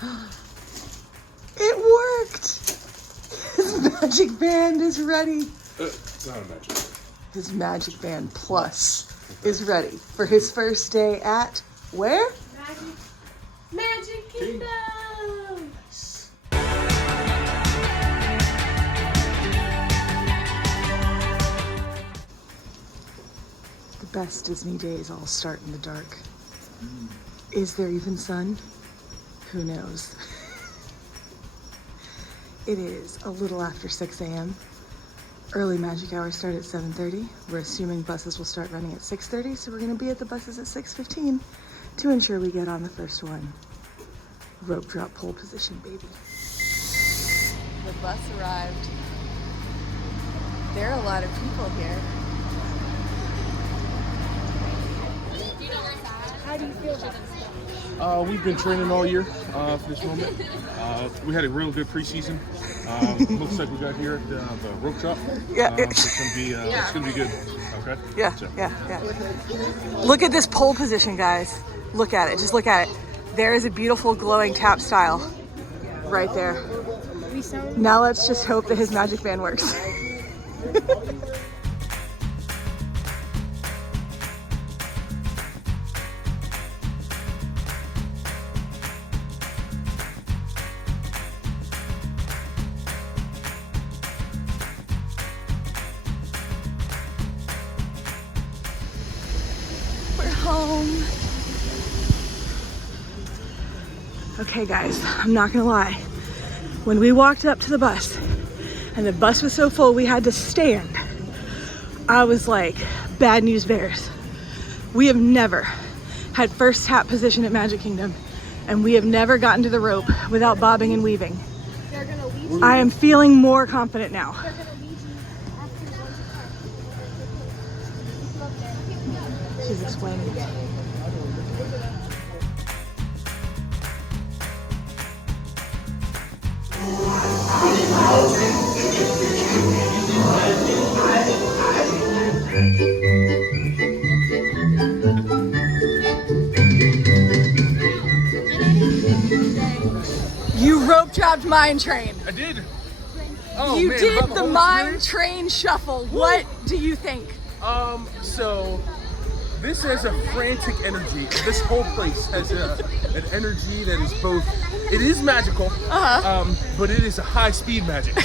It worked! His magic band is ready. It's not a magic band. His magic band plus is ready for his first day at where? Magic Kingdom! The best Disney days all start in the dark. Is there even sun? Who knows? It is a little after 6 a.m. Early magic hours start at 7:30. We're assuming buses will start running at 6:30, so we're gonna be at the buses at 6:15 to ensure we get on the first one. Rope drop pole position, baby. The bus arrived. There are a lot of people here. How do you feel about this? We've been training all year for this moment. We had a real good preseason. Looks like we got here at the rope drop. Yeah. It's gonna be good. Okay. Yeah, So. yeah. Look at this pole position, guys. Look at it. Just look at it. There is a beautiful glowing tap style right there. Now let's just hope that his magic band works. We're home. Okay guys, I'm not gonna lie. When we walked up to the bus and the bus was so full we had to stand, I was like, bad news bears. We have never had first tap position at Magic Kingdom, and we have never gotten to the rope without bobbing and weaving. They're gonna lead you. I am feeling more confident now. They're gonna lead you after one She's explaining. You rope dropped Mine Train. I did. Oh, You man, did about the whole Mine experience? Train shuffle. What do you think? So this has a frantic energy. This whole place has an energy that is both. It is magical, but it is a high-speed magic.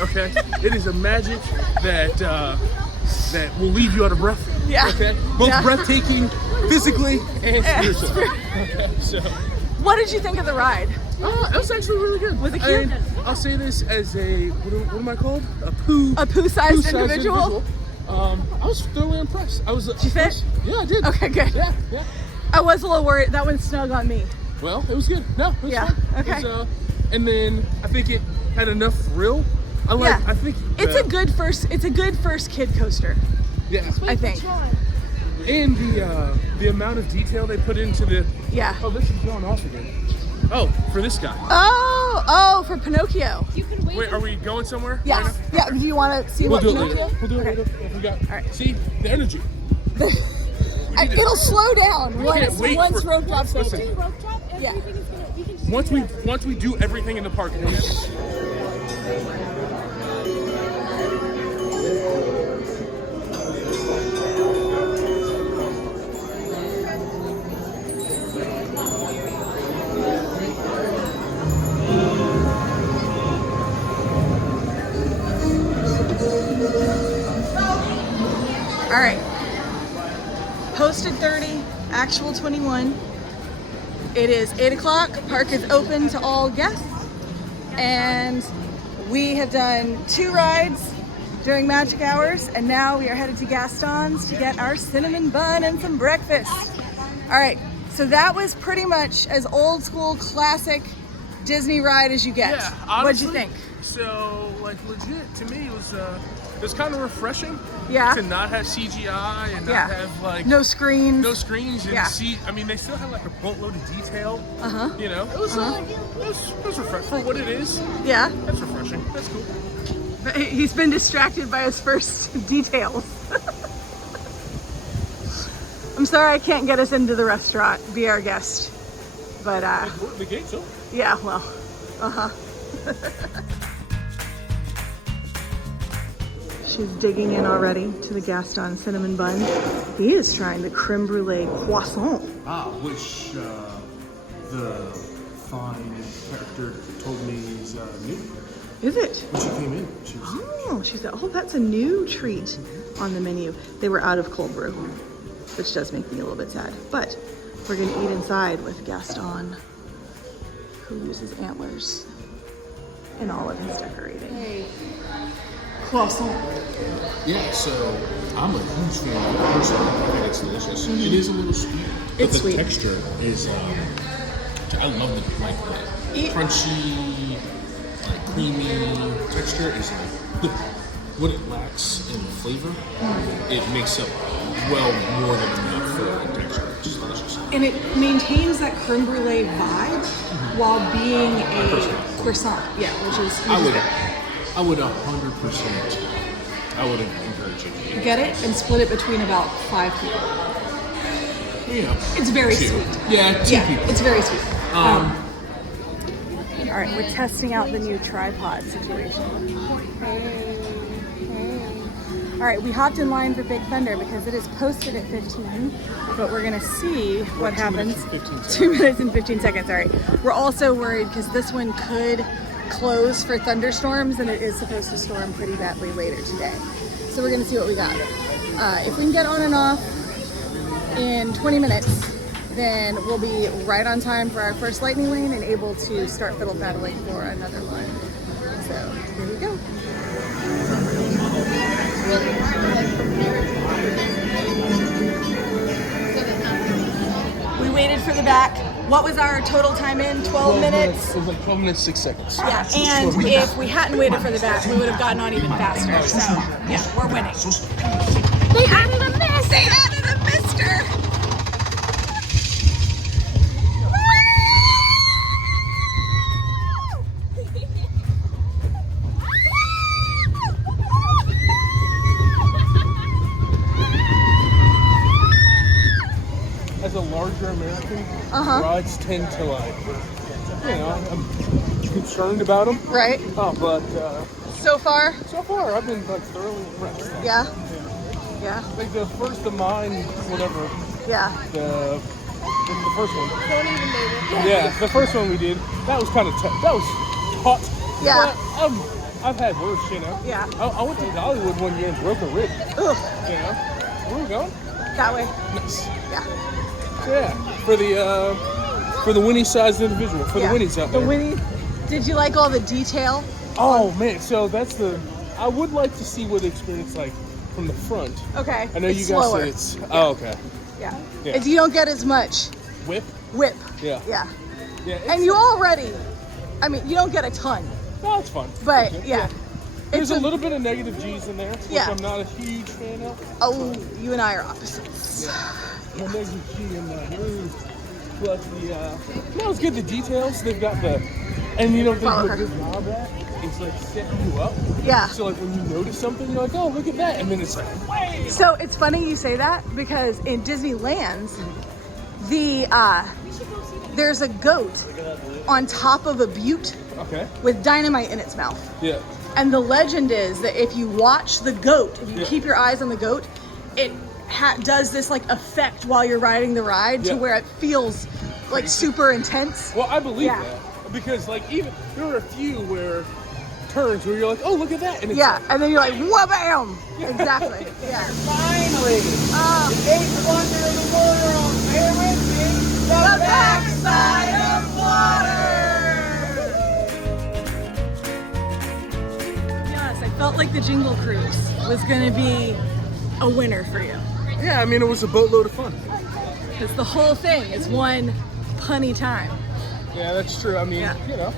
Okay, it is a magic that that will leave you out of breath. Yeah. Okay, both Yeah. breathtaking, physically and spiritually. Okay, so. What did you think of the ride? It was actually really good. Was it cute? I'll say this as a what am I called? A poo-sized individual? I was thoroughly impressed. Did you fit? Yeah, I did. Okay, good. Yeah. I was a little worried. That one snug on me. Well, it was good. No, it was Yeah, fun. okay. It was, and then I think it had enough thrill. Yeah. I think It's a good first kid coaster, Yeah. I think. And the amount of detail they put into the. Yeah. Oh, this is going off again. Oh, for this guy. Oh, for Pinocchio. You can wait. Wait, are we going somewhere? Yes. Right now? Yeah. Do you want to see We'll what do it Pinocchio? later. We'll do it Okay. later. If we got. All right. See the energy. It'll slow down can't wait once for- rope drops Listen. over. Rope drop. Yeah. Everything is gonna. We can just Once we do everything in the park. All right. Posted 30, actual 21. It is 8 o'clock. Park is open to all guests. And we have done 2 rides during magic hours. And now we are headed to Gaston's to get our cinnamon bun and some breakfast. All right. So that was pretty much as old school classic Disney ride as you get. Yeah, honestly, What'd you think? So, like, legit, to me, it was kind of refreshing. Yeah. To not have CGI and not Yeah. have, like, No screens. no screens and Yeah. see. I mean, they still have, like, a boatload of detail. Uh-huh. You know, it was refreshing for what it is. Yeah. That's refreshing. That's cool. He's been distracted by his first details. I'm sorry I can't get us into the restaurant. Be our guest. But The gate's open. yeah, well, She's digging in already to the Gaston cinnamon bun. He is trying the creme brulee croissant. Which the fine character told me is new. Is it? When she came in, she was Oh, she said, oh, that's a new treat on the menu. They were out of cold brew, which does make me a little bit sad. But we're gonna eat inside with Gaston, who uses antlers in all of his decorating. Hey. Croissant. Yeah, so I'm a huge fan of it personally. I think it's delicious. It is a little sweet, but It's the sweet. texture is. I love the crunchy, like creamy texture. Is like what it lacks in flavor. It makes up well more than enough for like texture. It's just delicious. And it maintains that creme brulee vibe while being a croissant. Yeah, which is I would 100%. I would encourage you. get it and split it between about 5 people. Yeah. It's very Two. sweet. Yeah, two Yeah, people. it's very sweet. All right, we're testing out the new tripod situation. Hey. All right, we hopped in line for Big Thunder because it is posted at 15, but we're gonna see what happens. 2 minutes and 15 seconds, all right. We're also worried because this one could close for thunderstorms and it is supposed to storm pretty badly later today. So we're gonna see what we got. If we can get on and off in 20 minutes, then we'll be right on time for our first lightning lane and able to start fiddle paddling for another line. So here we go. We waited for the back. What was our total time in? 12 minutes? It was like 12 minutes, 6 seconds. Yeah, and if we hadn't waited for the back, we would have gotten on even faster. So, yeah, we're winning. They added a miss! They added a mister! As a larger American, rides tend to like, I'm concerned about them. Right? But So far? so far I've been like thoroughly impressed. Yeah. Yeah. Like the first of mine, whatever, Yeah. the first one. Yeah, the first one we did, that was kind of tough. That was hot. Yeah. But I've had worse, you know. Yeah. I went to Hollywood one year and broke a rib. Ugh. You know. Where are we going? That way. Nice. Yeah. So yeah, for the Winnie sized individual, for the Winnies out there. The Winnie. Did you like all the detail? Oh man, so that's I would like to see what the experience like from the front. Okay. I know it's you guys slower. said it's oh okay. Yeah. Yeah. It's, you don't get as much Whip. whip. Yeah. Yeah. Yeah. And you already, I mean, you don't get a ton, No, it's fun. but Okay. yeah. There's It's a little bit of negative G's in there, which Yeah. I'm not a huge fan of. Oh, you and I are opposites. The negative G in the room. Plus no, it's good. The details they've got and you know they Follow do a her. good job at is like setting you up. Yeah. So like when you notice something, you're like, oh look at that, and then it's like, wait. So it's funny you say that because in Disneyland's, there's a goat on top of a butte Okay. with dynamite in its mouth. Yeah. And the legend is that if you watch the goat, if you Yeah. keep your eyes on the goat, it does this like effect while you're riding the ride Yeah. to where it feels like super intense. Well, I believe Yeah. that because like even there were a few turns where you're like, oh look at that, and it's Yeah, and then you're like, wha-bam! Exactly. Yeah. Finally, Oh, the eighth wonder of the world. Bear with me. The backside of water. yes, I felt like the Jingle Cruise was gonna be a winner for you. yeah. I mean, it was a boatload of fun. Because the whole thing is one punny time. Yeah, that's true. I mean, Yeah. you know,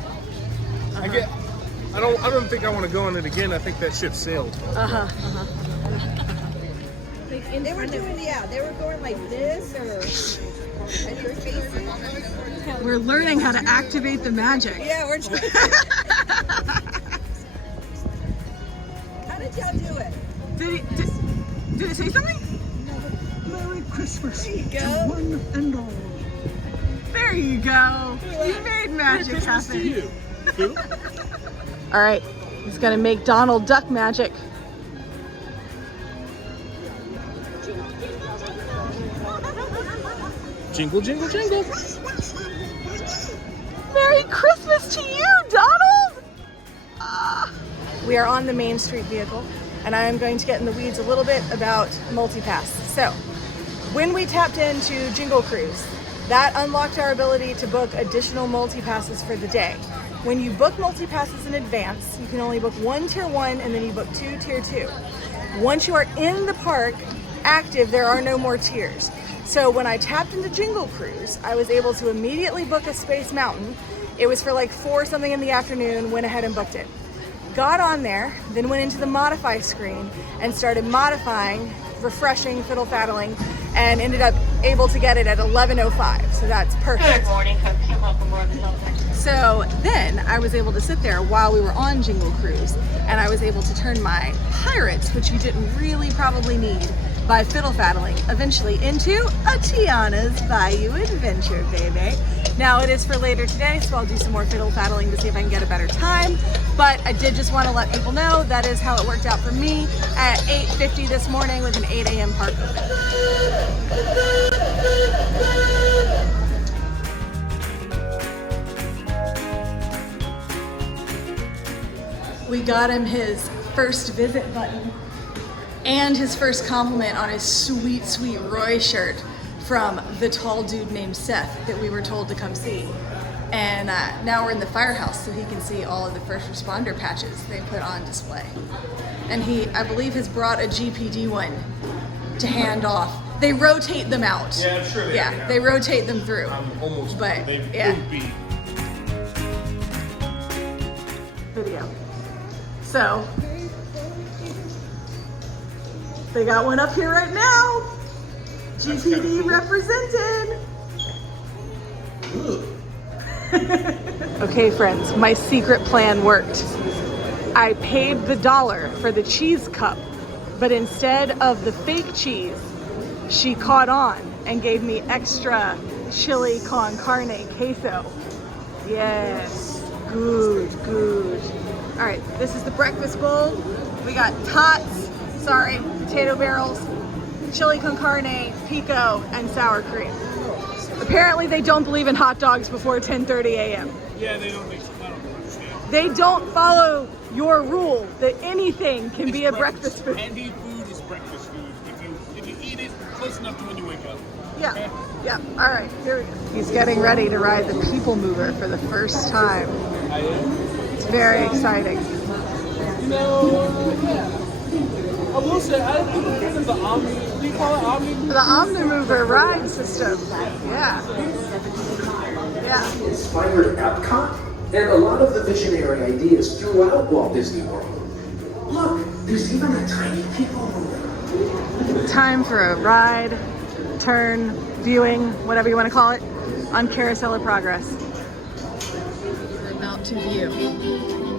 I don't think I want to go on it again. I think that ship sailed. They were doing, they were going like this or at your face. We're learning how to activate the magic. Yeah, we're trying. How did y'all do it? Did it say something? Merry Christmas There you to go. one and all. There you go. You made magic Christmas to happen. you. Boo. All right, he's gonna make Donald Duck magic. Jingle, jingle, jingle. Merry Christmas to you, Donald! We are on the Main Street vehicle, and I am going to get in the weeds a little bit about MultiPass. So, when we tapped into Jingle Cruise, that unlocked our ability to book additional MultiPasses for the day. When you book MultiPasses in advance, you can only book one Tier 1 and then you book 2 Tier 2. Once you are in the park, active, there are no more tiers. So when I tapped into Jingle Cruise, I was able to immediately book a Space Mountain. It was for like 4 something in the afternoon, went ahead and booked it. Got on there, then went into the modify screen and started modifying, refreshing, fiddle-faddling, and ended up able to get it at 11:05. So that's perfect. Good morning, welcome aboard the Hilton. So then I was able to sit there while we were on Jingle Cruise, and I was able to turn my Pirates, which you didn't really probably need, by fiddle-faddling, eventually into a Tiana's Bayou Adventure, baby. Now it is for later today, so I'll do some more fiddle-faddling to see if I can get a better time. But I did just want to let people know that is how it worked out for me at 8:50 this morning with an 8 a.m. park open. We got him his first visit button and his first compliment on his sweet, sweet Roy shirt from the tall dude named Seth that we were told to come see. And now we're in the firehouse so he can see all of the first responder patches they put on display. And he, I believe, has brought a GPD one to hand off. They rotate them out. Yeah, I'm sure they do. They rotate them through. Almost. But, They yeah. would be. Video. So, they got one up here right now. GPD represented. Okay, friends, my secret plan worked. I paid the $1 for the cheese cup, but instead of the fake cheese, she caught on and gave me extra chili con carne queso. Yes, good, good. All right, this is the breakfast bowl. We got tots, potato barrels, chili con carne, pico, and sour cream. Apparently they don't believe in hot dogs before 10:30 a.m. Yeah, they don't think so. I don't understand. They don't follow your rule that anything can be a breakfast food. Any food is breakfast food if you eat it close enough to when you wake up. Yeah, yeah. All right, here we go. He's getting ready to ride the People Mover for the first time. I am. It's very exciting. You know, yeah. I will say, I'm kind of the Omni, do you call it Omni? The Omnimover ride system. Yeah. Yeah. Inspired Epcot and a lot of the visionary ideas throughout Walt Disney World. Look, there's even a tiny people mover. Time for a ride, turn, viewing, whatever you want to call it, on Carousel of Progress. We're about to view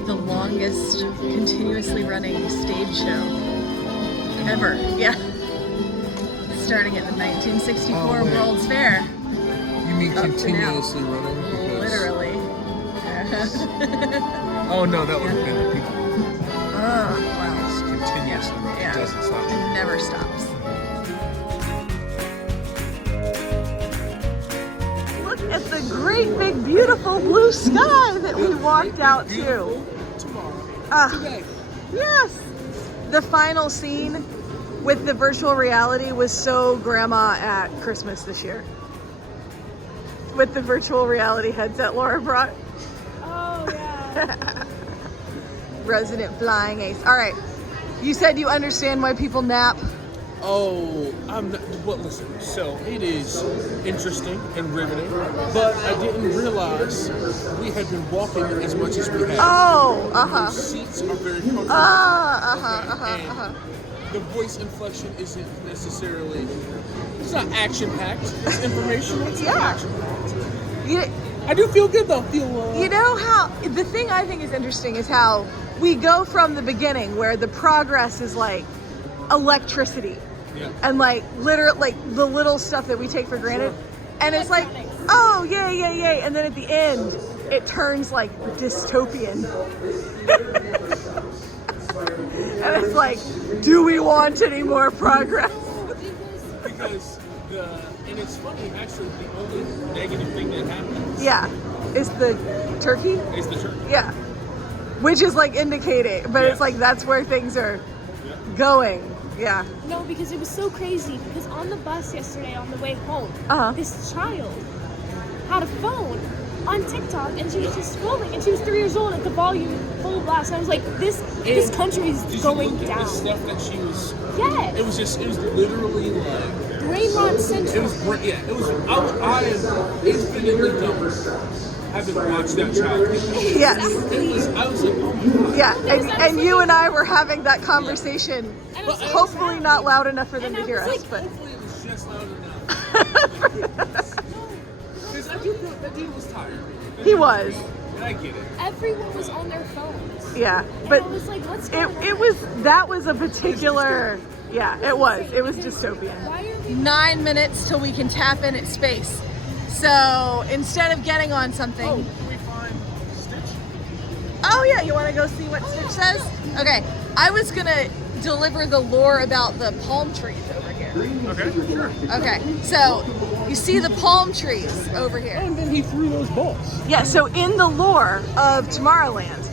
the longest continuously running stage show ever. Yeah. Starting at the 1964 World's Fair. You mean Up to continuously running? Because... Literally. Oh no, that would have been the people. Oh, wow. It's continuously running. Yeah. It doesn't stop. It never stops. Look at the great big beautiful blue sky that we walked out to. Tomorrow. Today. Yes. The final scene with the virtual reality was so grandma at Christmas this year. With the virtual reality headset Laura brought. Oh, yeah. Resident flying ace. All right. You said you understand why people nap. Oh, I'm not. Well, listen. So it is interesting and riveting, but I didn't realize we had been walking as much as we had. Oh, The seats are very comfortable. And the voice inflection isn't necessarily. It's not action-packed. It's informational. It's not Yeah. action-packed. I do feel good though. You know how the thing I think is interesting is how we go from the beginning where the progress is like electricity. Yeah. And like literally like the little stuff that we take for granted. Sure. And it's like oh, yay, yay, yay. And then at the end, it turns like dystopian. And it's like, do we want any more progress? Because and it's funny, actually, the only negative thing that happens Yeah, is the turkey? is the turkey. Yeah, which is like indicating, but it's like that's where things are going. Yeah. No, because it was so crazy. Because on the bus yesterday, on the way home, this child had a phone on TikTok, and she was just scrolling, and she was 3 years old at the volume full blast. And I was like, this country is going Did you look down. at the stuff that she was? Yes. It was literally like. Brain rot central. It was I infinitely dumber having watched that child. Yes. I was like, oh my god. Yeah, and you and I were having that conversation. Hopefully not loud enough for them to hear us, but. Hopefully it was just loud enough. Because that dude was tired. He was. And I get it. Everyone was on their phones. Yeah, And but I was like, what's going on? that was a particular. Yeah, it was dystopian. Why are we 9 minutes till we can tap in at space. So instead of getting on something. Oh, can we find Stitch? Oh yeah, you want to go see what Stitch says? Okay, I was gonna deliver the lore about the palm trees over here. Okay, sure. Okay, so you see the palm trees over here. And then he threw those balls. Yeah, so in the lore of Tomorrowland,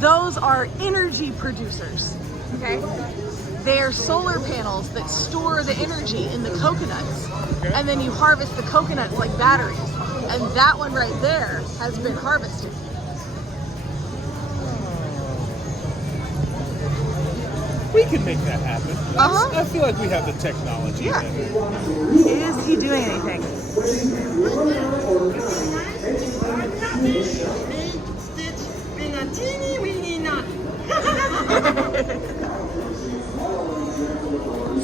those are energy producers, okay? They are solar panels that store the energy in the coconuts, and then you harvest the coconuts like batteries, and that one right there has been harvested. We can make that happen. Uh-huh. I feel like we have the technology. Yeah. Is he doing anything?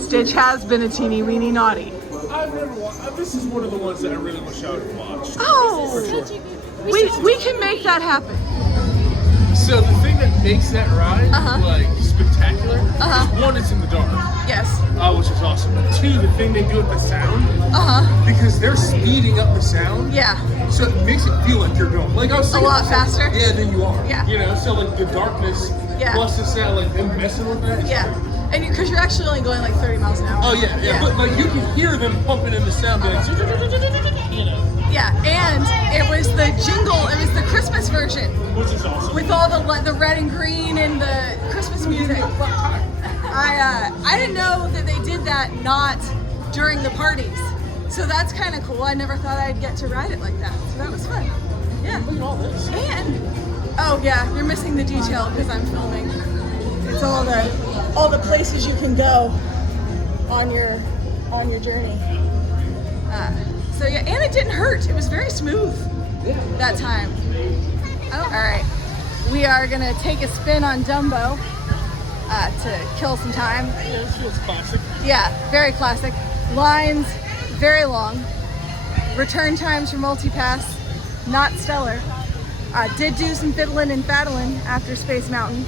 Stitch has been a teeny weeny naughty. I've never watched. This is one of the ones that I really wish I would have watched. Oh, we can make that happen. So the thing that makes that ride like spectacular is one, it's in the dark. Yes. Which is awesome. But two, the thing they do with the sound. Because they're speeding up the sound. Yeah. So it makes it feel like you're going. Like I was thinking, A lot faster? Yeah, than you are. Yeah. You know, so like the darkness plus the sound, like them messing with that. Yeah. And because you're actually only going like 30 miles an hour. Oh yeah. But like you can hear them pumping in the sound. You know. Yeah, and it was the jingle. It was the Christmas version. Which is awesome. With all the red and green and the Christmas music. I didn't know that they did that not during the parties. So that's kind of cool. I never thought I'd get to ride it like that. So that was fun. Yeah. Look at all this. And oh yeah, you're missing the detail because I'm filming. It's all the places you can go on your journey. So yeah, and it didn't hurt. It was very smooth that time. Oh, all right. We are gonna take a spin on Dumbo to kill some time. Yeah, this feels classic. Yeah, very classic. Lines, very long. Return times for multipass, not stellar. Did do some fiddling and faddling after Space Mountain.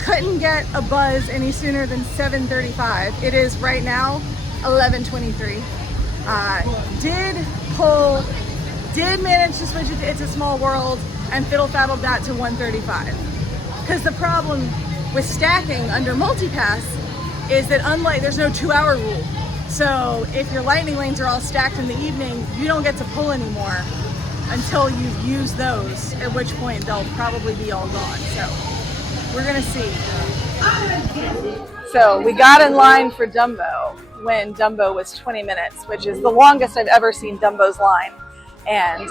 Couldn't get a buzz any sooner than 7:35. It is right now 11:23. Did manage to switch it to It's a Small World and fiddle faddled that to 1:35. Because the problem with stacking under multipass is that unlike, there's no 2-hour rule. So if your lightning lanes are all stacked in the evening, you don't get to pull anymore until you've used those, at which point they'll probably be all gone. So we're gonna see. So we got in line for Dumbo when Dumbo was 20 minutes, which is the longest I've ever seen Dumbo's line. And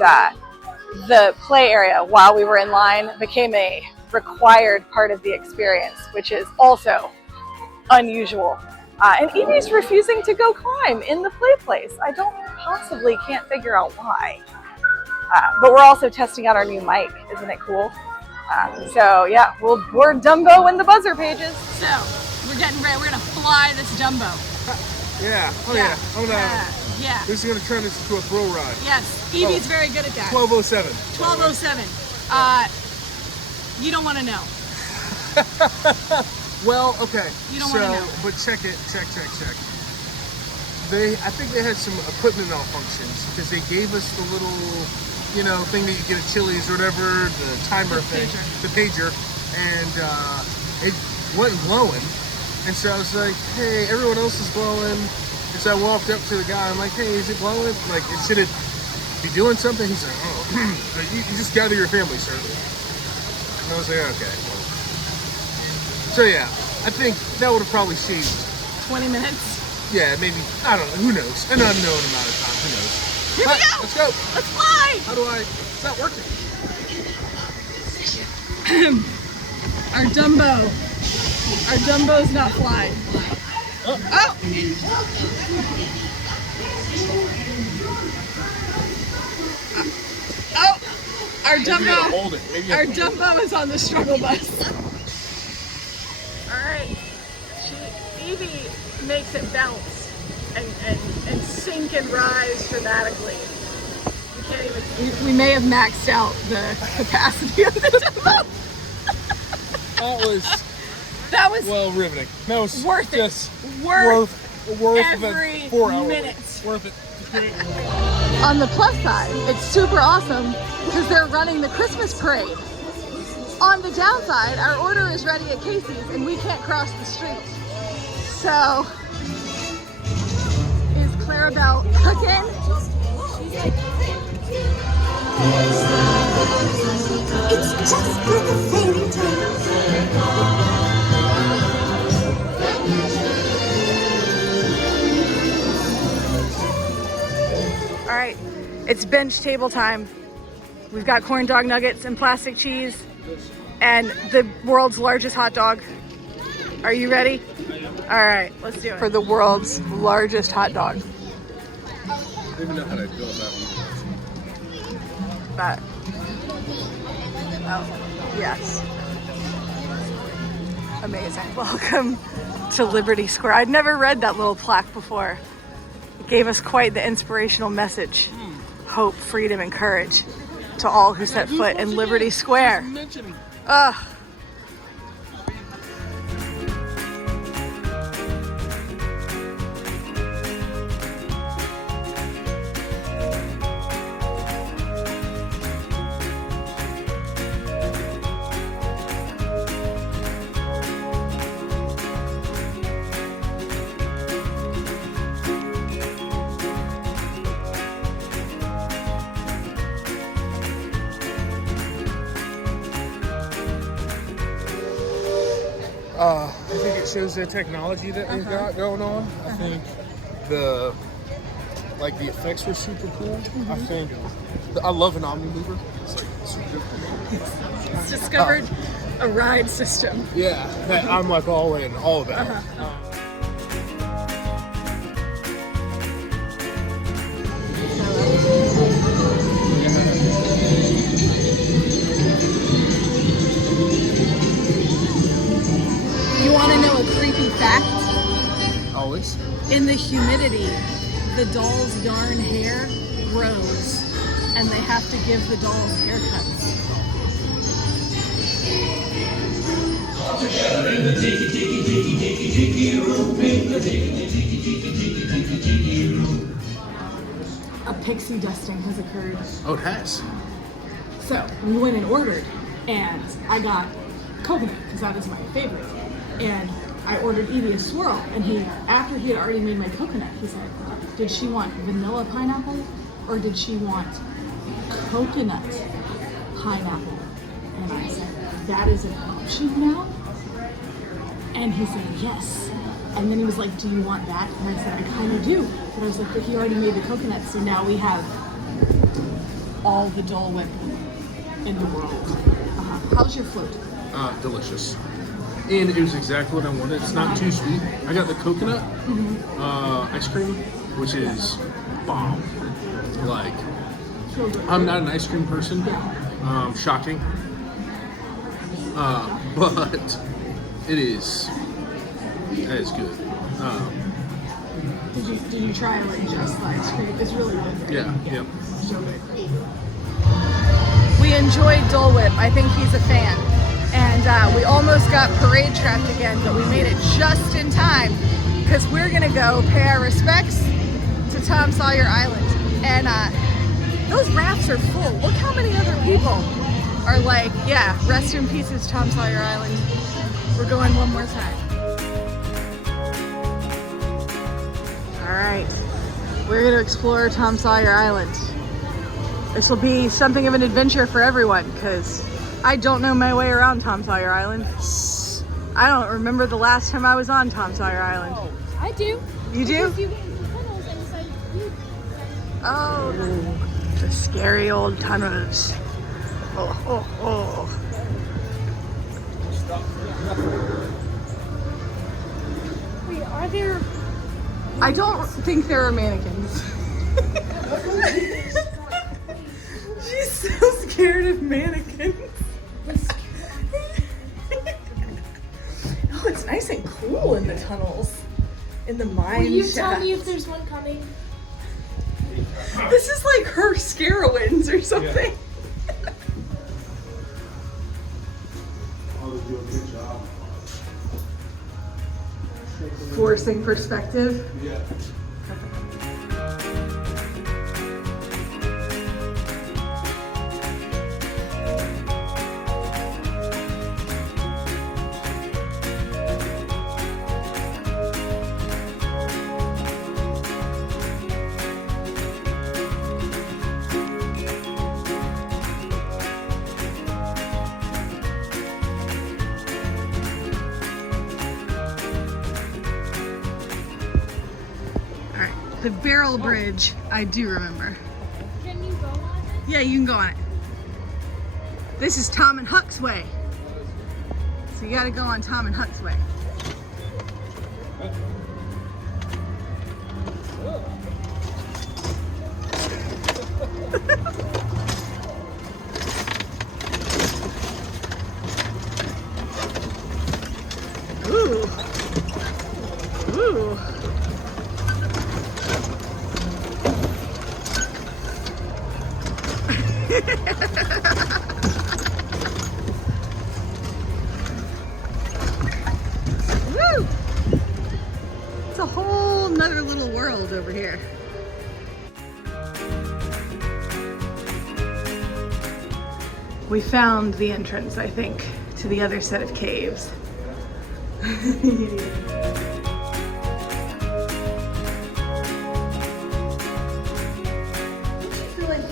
the play area while we were in line became a required part of the experience, which is also unusual. And Evie's refusing to go climb in the play place. I can't figure out why. But we're also testing out our new mic. Isn't it cool? So yeah, we'll board Dumbo in the buzzer pages. So we're getting ready. We're gonna fly this Dumbo. Yeah. Oh yeah. Oh no. Yeah. This is gonna turn this into a thrill ride. Yes. Evie's very good at that. 12:07. 12:07. You don't want to know. Well, okay. You don't wanna know. But check it. Check. I think they had some equipment malfunctions because they gave us the little, thing that you get at Chili's or whatever, the timer thing, the pager, and it wasn't glowing. And so I was like, hey, everyone else is glowing. And so I walked up to the guy. I'm like, hey, is it glowing? Like, should it be doing something? He's like, oh, you just gather your family, sir. And I was like, okay. So yeah, I think that would have probably saved 20 minutes. Yeah, maybe. I don't know. Who knows? An unknown amount of time. Who knows? Here we go. Let's go. Let's fly. How do I? It's not working. Our Dumbo's not flying. Oh. Our Dumbo is on the struggle bus. All right. Evie makes it bounce and sink and rise dramatically. We may have maxed out the capacity of the Dumbo. That was well riveting. That was worth just it. Worth every 4 hours. minute. Worth it. On the plus side, it's super awesome because they're running the Christmas parade. On the downside, our order is ready at Casey's and we can't cross the street. So, is Clarabelle cooking? It's just like a fairy tale. All right, it's bench table time. We've got corn dog nuggets and plastic cheese and the world's largest hot dog. Are you ready? All right, let's do it. For the world's largest hot dog. I don't even know how to go about That. Oh, yes. Amazing. Welcome to Liberty Square. I'd never read that little plaque before. It gave us quite the inspirational message. Hope, freedom, and courage to all who set foot in Liberty Square. Ugh. I think it shows the technology that they've got going on. I think the effects were super cool. I think I love an Omni mover. It's like super cool. It's discovered a ride system. Yeah, that I'm like all in, all about. You want to know a creepy fact? Always. In the humidity, the doll's yarn hair grows and they have to give the dolls haircuts. A pixie dusting has occurred. Oh, it has. So we went and ordered, and I got coconut because that is my favorite. And I ordered Evie a swirl, and after he had already made my coconut, he said, did she want vanilla pineapple or did she want coconut pineapple? And I said, that is an option now? And he said, yes. And then he was like, do you want that? And I said, I kind of do. But I was like, but he already made the coconut, so now we have all the Dole Whip in the world. How's your float? Delicious. And it was exactly what I wanted. It's not too sweet. I got the coconut ice cream, which is bomb. Like, I'm not an ice cream person. Shocking. But it is. That is good. Did you try like just the ice cream? It's really good. Yeah. Yep. So good. We enjoyed Dole Whip. I think he's a fan. And we almost got parade trapped again, but we made it just in time because we're gonna go pay our respects Tom Sawyer Island, and those rafts are full. Look how many other people are like, yeah, rest in pieces, Tom Sawyer Island. We're going one more time. All right, we're gonna explore Tom Sawyer Island. This will be something of an adventure for everyone because I don't know my way around Tom Sawyer Island. I don't remember the last time I was on Tom Sawyer Island. I do. You do? Because you went into tunnels and decided to do. Oh, the scary old tunnels. Oh, oh, oh. Wait, are there? I don't think there are mannequins. She's so scared of mannequins. Oh, it's nice and cool in the tunnels, in the mine Will you shaft. tell me if there's one coming? This is like her Scarowinds or something. Forcing perspective. Yeah. The barrel bridge, I do remember. Can you go on it? Yeah, you can go on it. This is Tom and Huck's way. So you gotta go on Tom and Huck's way. Ooh. Ooh. Woo! It's a whole nother little world over here. We found the entrance, I think, to the other set of caves.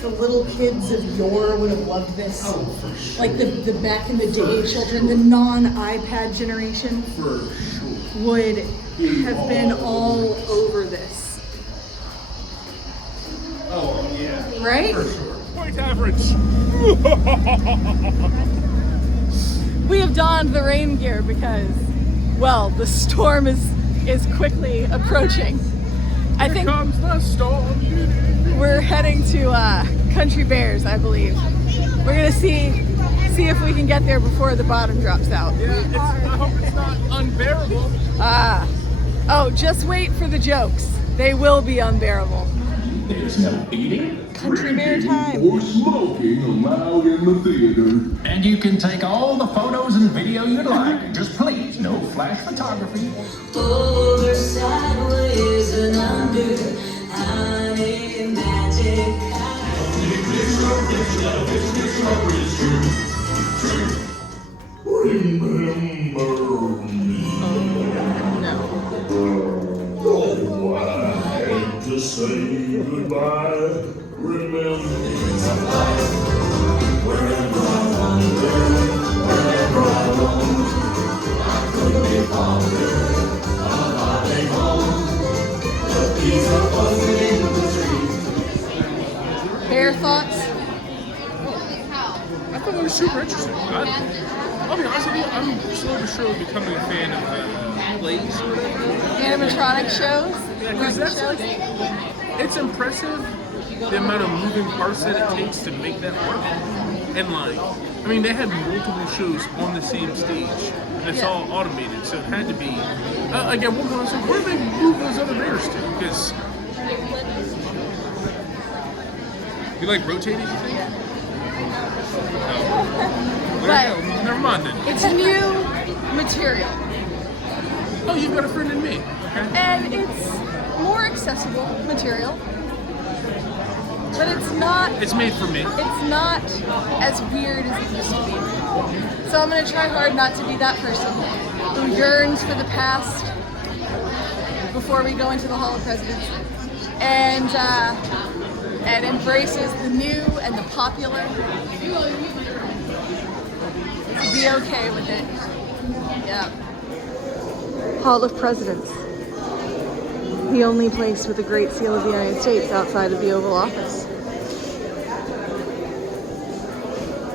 The little kids of yore would have loved this. Oh, for sure. Like the back in the day children, the non-iPad generation For sure. would have been all over this. Oh, yeah. Right? For sure. Point average. We have donned the rain gear because, well, the storm is quickly approaching. I think Comes the storm. we're heading to Country Bears, I believe. We're gonna see if we can get there before the bottom drops out. Yeah, I hope it's not unbearable. Oh, just wait for the jokes. They will be unbearable. There's no eating, Country Bear time. or smoking allowed in the theater. And you can take all the photos and video you'd like. Just please, no flash photography. Over, sideways, and under, honey, magic. Oh, I hate to say goodbye. Remember. Bear thoughts? I thought it was super interesting. I'll be honest with you, I'm slowly but surely becoming a fan of plays or whatever. Animatronic shows? Yeah, because that's like, it's impressive the amount of moving parts that it takes to make that work. And like, I mean, they had multiple shows on the same stage. And it's all automated, so it had to be. Like at one point, I was like, where do they move those other bears to? Because you like rotating, you think? No. But Never mind then. it's new material. Oh, you've got a friend in me. Okay. And it's more accessible material. But it's not. It's made for me. It's not as weird as it used to be. So I'm gonna try hard not to be that person who yearns for the past before we go into the Hall of Presidents, and embraces the new and the popular. Be okay with it. Yeah. Hall of Presidents. The only place with the Great Seal of the United States outside of the Oval Office.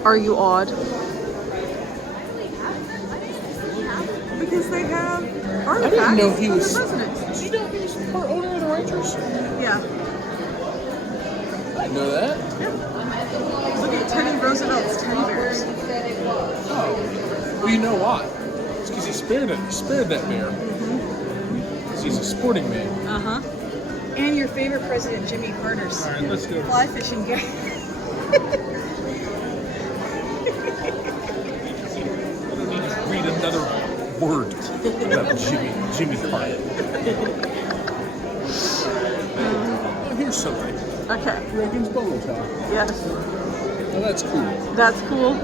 Are you awed? Because they have artifacts I didn't know he of was. the presidents. Did you know he was part owner of the Rangers? Yeah. I didn't know that. Look at Teddy Roosevelt's teddy bears. Oh. Well, you know why? It's because he spared it. He spared that bear. Because he's a sporting man. Uh-huh. And your favorite president, Jimmy Carter's All right, let's go. fly fishing gear. I don't need to read another word about Jimmy Carter. Oh, here's something. Okay. Reagan's bowling tower. Yes. Oh, that's cool. That's cool.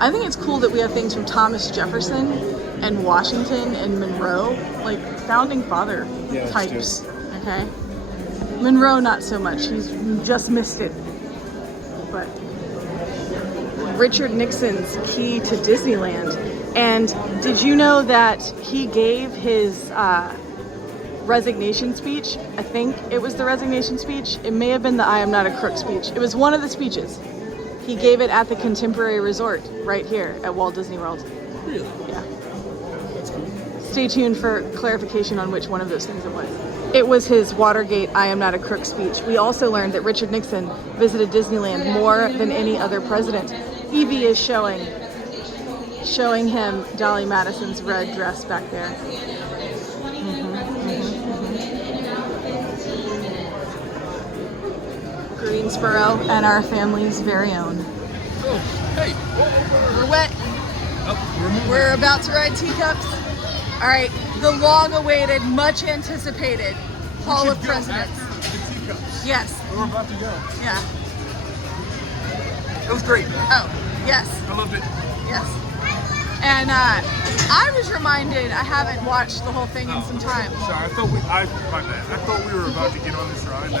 I think it's cool that we have things from Thomas Jefferson and Washington and Monroe, like founding father types. Okay. Monroe, not so much. He's just missed it. But Richard Nixon's key to Disneyland. And did you know that he gave his resignation speech? I think it was the resignation speech. It may have been the I am not a crook speech. It was one of the speeches. He gave it at the Contemporary Resort right here at Walt Disney World. Really? Yeah. That's cool. Stay tuned for clarification on which one of those things it was. It was his Watergate I am not a crook speech. We also learned that Richard Nixon visited Disneyland more than any other president. Evie is showing him Dolly Madison's red dress back there. Greensboro and our family's very own. Oh, hey. We're wet. Oh, We're about to ride teacups. All right, the long-awaited, much-anticipated Hall of Presidents. The teacups. Yes. We're about to go. Yeah. It was great. Oh, yes. I loved it. Yes. And I was reminded, I haven't watched the whole thing in some time. Sorry, my bad. I thought we were about to get on this ride. No,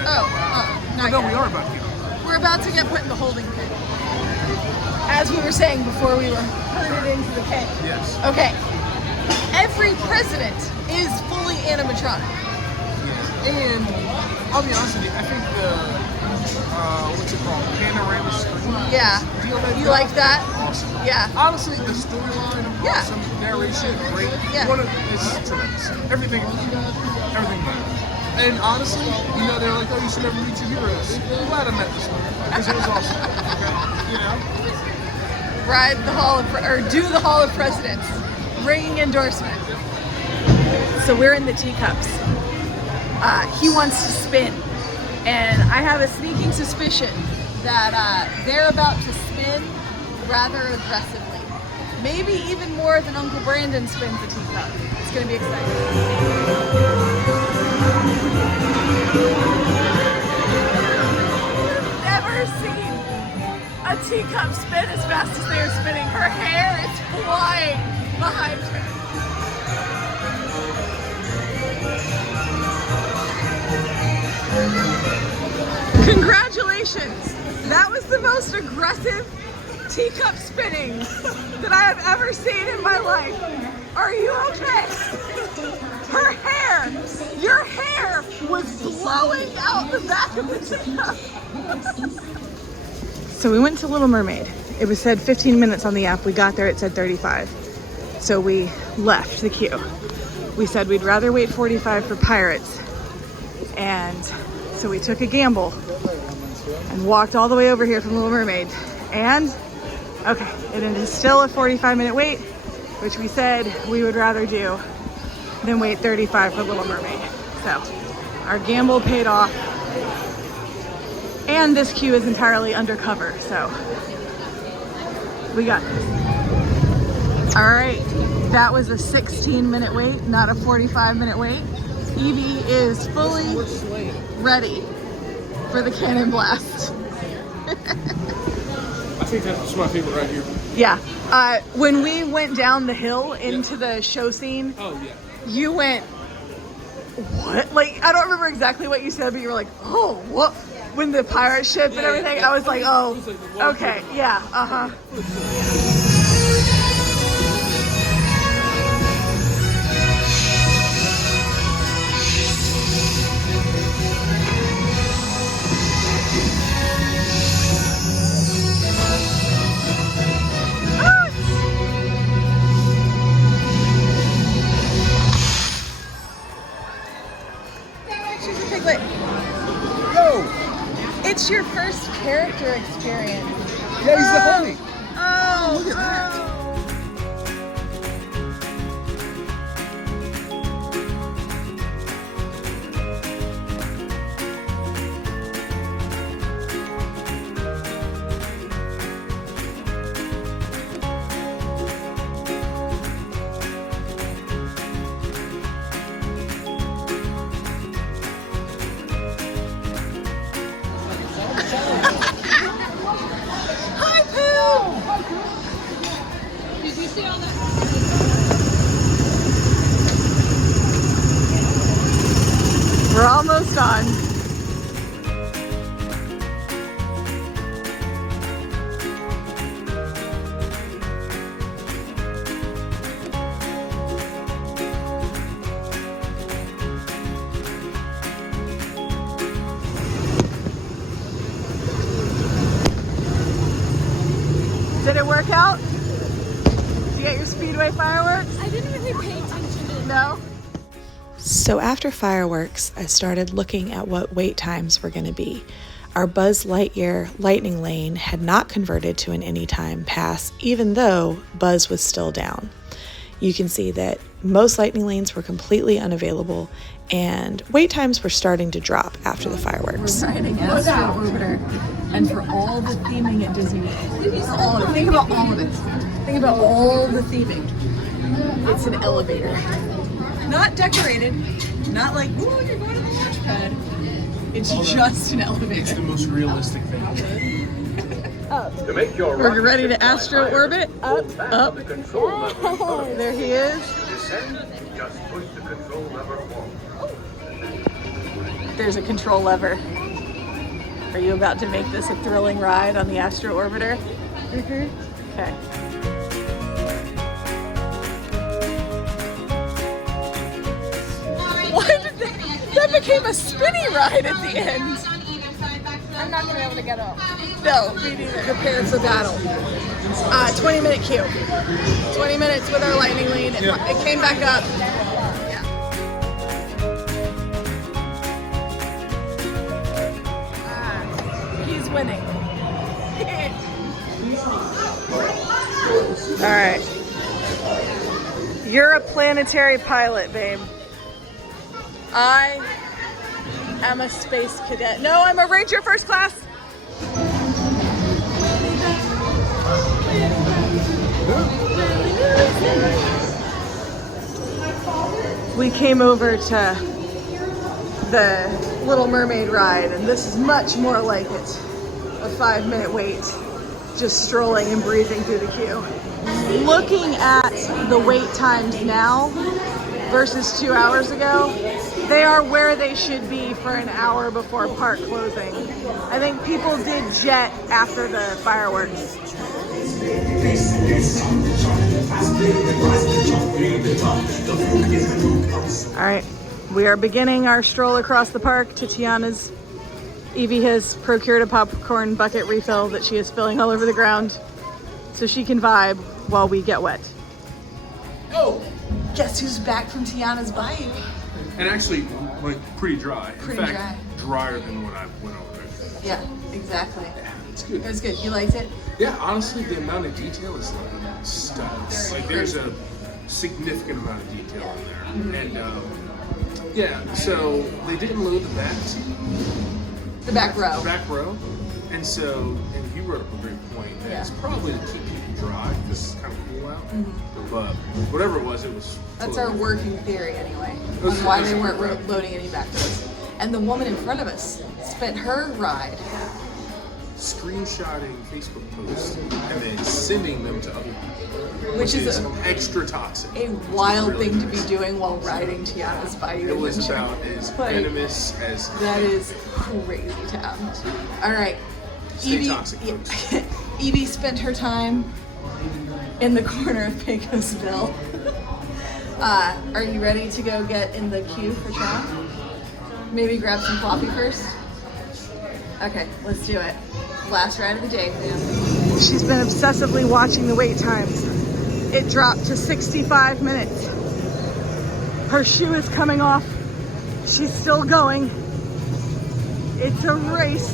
We are about to get on. We're about to get put in the holding pen. As we were saying before we were herded into the pen. Yes. Okay. Every president is fully animatronic. And I'll be honest with you, I think the what's it called? Panorama screen. Yeah. Deal that You like that? Awesome. Yeah. Honestly, the storyline, Yeah. awesome, narration, great. Yeah. It's tremendous. Everything about it. And honestly, they're like, oh, you should never meet your heroes. I'm glad I met this one because it was awesome. Okay? Ride the do the Hall of Presidents. Ringing endorsement. So we're in the teacups. He wants to spin. And I have a sneaking suspicion that they're about to spin rather aggressively. Maybe even more than Uncle Brandon spins a teacup. It's going to be exciting. Never seen a teacup spin as fast as they are spinning. Her hair is flying behind her. Congratulations! That was the most aggressive teacup spinning that I have ever seen in my life. Are you okay? Her hair, your hair was blowing out the back of the teacup. So we went to Little Mermaid. It was said 15 minutes on the app. We got there, it said 35. So we left the queue. We said we'd rather wait 45 for Pirates. And so we took a gamble and walked all the way over here from Little Mermaid. And, okay, it is still a 45-minute wait, which we said we would rather do than wait 35 for Little Mermaid. So our gamble paid off. And this queue is entirely undercover, so we got this. All right, that was a 16-minute wait, not a 45-minute wait. Evie is fully ready for the cannon blast. I think that's my favorite right here. Yeah. When we went down the hill into the show scene, Oh yeah. you went, what? Like, I don't remember exactly what you said, but you were like, oh, what? When the pirate ship and everything, I was like, oh, okay, yeah, uh-huh. She's a piglet. Yo! It's your first character experience. Yeah, he's the homie. Oh, Look at that. Hi, Pooh! Did you see all that? We're almost done. Did it work out? Did you get your Speedway fireworks? I didn't really pay attention to it. No? So after fireworks, I started looking at what wait times were going to be. Our Buzz Lightyear Lightning Lane had not converted to an anytime pass, even though Buzz was still down. You can see that most Lightning Lanes were completely unavailable, and wait times were starting to drop after the fireworks. We're riding Astro Orbiter, and for all the theming at Disney World, all of it. Think about all of it. Think about all the theming. It's an elevator. Not decorated, not like, whoa, you're going to the launch pad. It's just an elevator. It's the most realistic thing. To make your We're ready to Astro Orbit. Up, up. the control lever. There he is. Descend, just push the control lever forward. There's a control lever. Are you about to make this a thrilling ride on the Astro Orbiter? Mm-hmm. Okay. Why did that became a spinny ride at the end? I'm not gonna be able to get up. No, me neither. Prepare for battle. 20-minute queue. 20 minutes with our lightning lane. It came back up. Yeah. He's winning. All right. You're a planetary pilot, babe. I am a space cadet. No, I'm a Ranger first class. We came over to the Little Mermaid ride, and this is much more like it. A 5-minute wait, just strolling and breezing through the queue. Looking at the wait times now versus 2 hours ago, they are where they should be for an hour before park closing. I think people did jet after the fireworks. All right, we are beginning our stroll across the park to Tiana's. Evie has procured a popcorn bucket refill that she is filling all over the ground so she can vibe while we get wet. Oh, guess who's back from Tiana's Bayou? And actually, like, pretty dry. Pretty In fact, dry. drier than when I went over there. Yeah, exactly. It's good. It was good. You liked it? Yeah, honestly, the amount of detail is like stunning. Like, there's a significant amount of detail in there. And yeah, so they didn't load the The back row. back row. And so, and you brought up a great point, that it's probably to keep people dry because it's kind of cool out. But whatever it was That's totally our working theory anyway, It was- on why it was they weren't great. loading any back to us. And the woman in front of us spent her ride. screenshotting Facebook posts and then sending them to other people, Which is extra toxic. a wild thing to be doing while riding Tiana's Bayou It was Adventure. about as Like, venomous as that is crazy town. All right. Stay toxic, folks. Evie spent her time in the corner of Pecosville. Are you ready to go get in the queue for trial? Maybe grab some coffee first? Okay, let's do it. Last ride of the day, fam. She's been obsessively watching the wait times. It dropped to 65 minutes. Her shoe is coming off. She's still going. It's a race.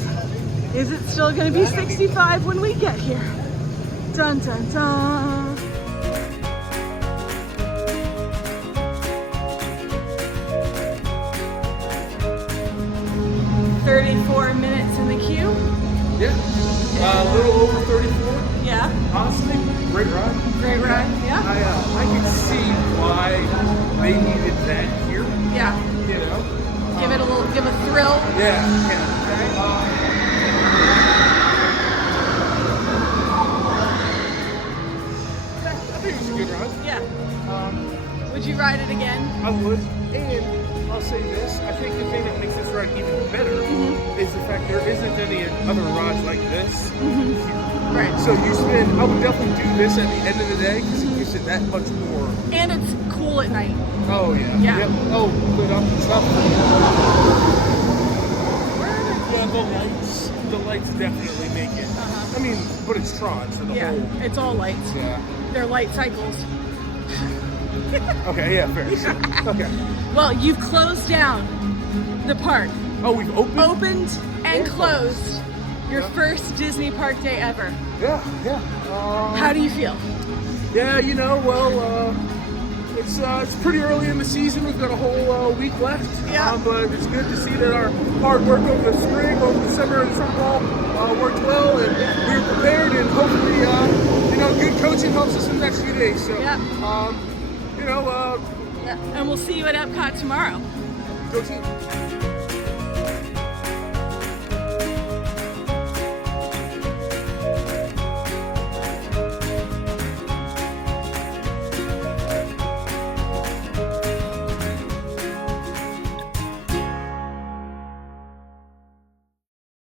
Is it still gonna be 65 when we get here? Dun dun dun. "34 minutes in the queue." Yeah. A little over 34. Yeah. Honestly, great ride. Great ride. Yeah. I can see why they needed that here. Yeah. You know. Give a thrill. Yeah. I think it was a good ride. Yeah. Would you ride it again? I would. And I'll say this, I think the thing that makes this ride even better is the fact there isn't any other rides like this. Right. So I would definitely do this at the end of the day because it gives it that much more. And it's cool at night. Oh yeah. Yeah. Yep. Oh, lit up and stuff. Yeah, the lights definitely make it. I mean, but it's Tron, so the whole. It's all lights. Yeah. They're light cycles. Okay, yeah, fair. Okay. Well, you've closed down the park. Oh, we've opened And closed. Your first Disney park day ever. Yeah, yeah. How do you feel? Yeah, it's pretty early in the season. We've got a whole week left. Yeah. But it's good to see that our hard work over the spring, over the summer and fall worked well, and we were prepared. And hopefully, good coaching helps us in the next few days. So, Yeah. yeah. And we'll see you at Epcot tomorrow. Go team.